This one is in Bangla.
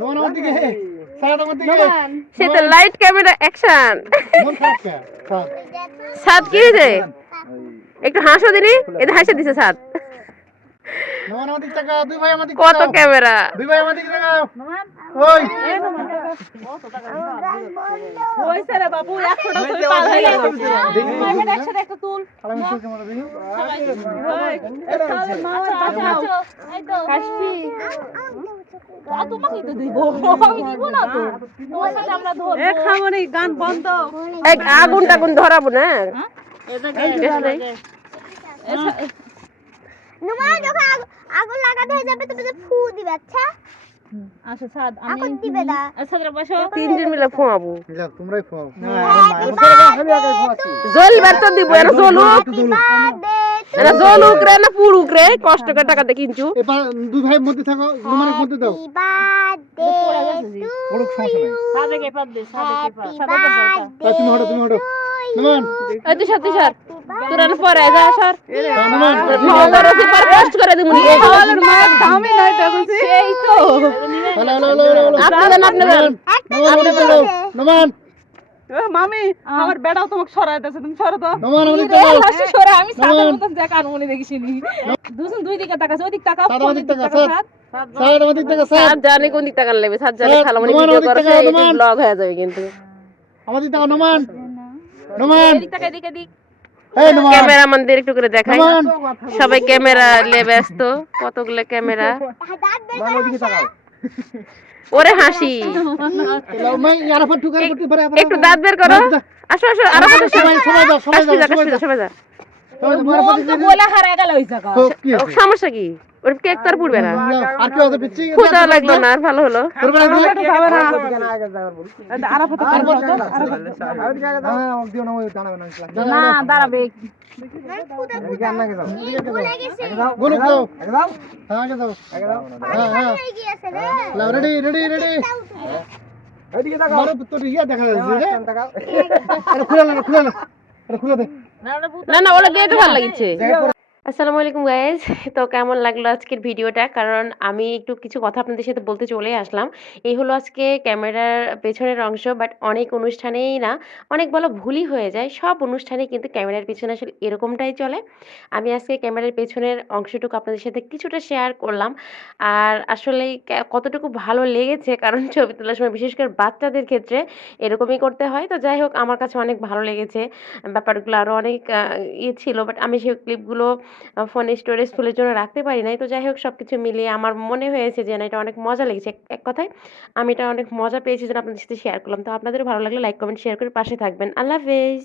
নোমান আমার দিকে সাদ আমার দিকে সে তো লাইট ক্যামেরা অ্যাকশন মন খারাপ কে সাদ সাদ কি হয়েছে একটু হাসো দিনি এটা হাসে দিছে সাদ নোমান আমার দিকে তাকাও দুই ভাই আমার দিকে কত তাকাও ক্যামেরা দুই ভাই আমার দিকে তাকাও ওই হইছে রে বাবু 100 টাকা তুই পাল হয়ে গেল মাইমের একসাথে একটা তুল আমি তোর ক্যামেরা দেখি এই তো কাশপি তোমাকে তো দিব আমি দিব না তো তোমার সাথে আমরা ধরব এ খামনি গান বন্ধ এক আগুন টাগুন ধরাবো না নোমান যখন আগুন লাগাতে হয়ে যাবে তুমি ফু দিবে আচ্ছা আচ্ছা সাদ আমি আগুন দিবে না আচ্ছা বসো তিনজন মিলে ফোয়াবো যা তোমরাই খাও জ্বলবার তো দিব এরা জ্বলুক এরা জ্বলুক রে না পুড়ুক রে কষ্ট করে টাকাতে কিনছু এবার দুই ভাই মধ্যে থাকো নোমানের মধ্যে দাও বড় সমস্যা নাই সাদে কে পাদ দে সাদে কে পাদ সাদে তাই তুমি হটো নোমান এই তুই সত্যি স্যার তোরা না পরে যা স্যার নোমান ফলোর সুপার পোস্ট করে দিমুনি খাওয়ালের মায়ের দামই নাই দেখছি সেই তো হ্যালো আপনাদের নোমান মামি আমার বেড়াও তোমাকে সরাই দিয়েছে তুমি সরো তো নোমান আমার দিকে তাকাও হাসি সরে আমি সাদের মতন দেখা মনে দেখিসনি দুজন দুই দিকে তাকাছে ওই দিক তাকাও সাদ আমার দিকে তাকাও সাদ আমার দিকে তাকাও স্যার জানে কোন দিক তাকান লাগবে স্যার জানে খালামণি ভিডিও করছে এই ব্লগ হয়ে যাবে কিন্তু আমার দিকে তাকাও নোমান এদিক তাকাই দিকে দিক এই নোমান ক্যামেরাম্যানদের একটু করে দেখাই নোমান সবাই ক্যামেরা নিয়ে ব্যস্ত কতগুলো ক্যামেরা আমার দিকে তাকাও ওরে হাসি मैं यार पर ठुकर करते पर একটু দাঁত বের করো আসো আসো আর সবাই সবাই যা মন তো বলা হারায় গেল ওই জায়গা সমস্যা কি ওর কেক তো আর পুড়বে না আর কি হবে পিচ্ছি ক্ষুধা লাগলো না আর ভালো হলো করবে না আরাফাতে না দাঁড়াবে গুলো খাও হ্যাঁ আগে দাও হ্যাঁ লাও রেডি এদিকে তাকাও মারো তো ইয়া দেখা যাচ্ছে রে আরে খুলে দে না না ওটা গেট ভালো লাগছে আসসালামু আলাইকুম গাইজ তো কেমন লাগলো আজকের ভিডিওটা কারণ আমি একটু কিছু কথা আপনাদের সাথে বলতে চলে আসলাম এই হলো আজকে ক্যামেরার পেছনের অংশ বাট অনেক অনুষ্ঠানেই না অনেক বলা ভুলই হয়ে যায় সব অনুষ্ঠানে কিন্তু ক্যামেরার পেছনে আসলে এরকমটাই চলে আমি আজকে ক্যামেরার পেছনের অংশটুকু আপনাদের সাথে কিছুটা শেয়ার করলাম আর আসলে কতটুকু ভালো লেগেছে কারণ ছবি তোলার সময় বিশেষ করে বাচ্চাদের ক্ষেত্রে এরকমই করতে হয় তো যাই হোক আমার কাছে অনেক ভালো লেগেছে ব্যাপারগুলো আরও অনেক ছিল বাট আমি সেই ক্লিপগুলো ফোনে স্টোরেজ ফুলের জন্য রাখতে পারি নাই তো যাই হোক সব কিছু মিলিয়ে আমার মনে হয়েছে যে না এটা অনেক মজা লেগেছে এক কথায় আমি এটা অনেক মজা পেয়েছি যেন আপনাদের সাথে শেয়ার করলাম তো আপনাদেরও ভালো লাগলে লাইক কমেন্ট শেয়ার করে পাশে থাকবেন আল্লাহ হাফেজ।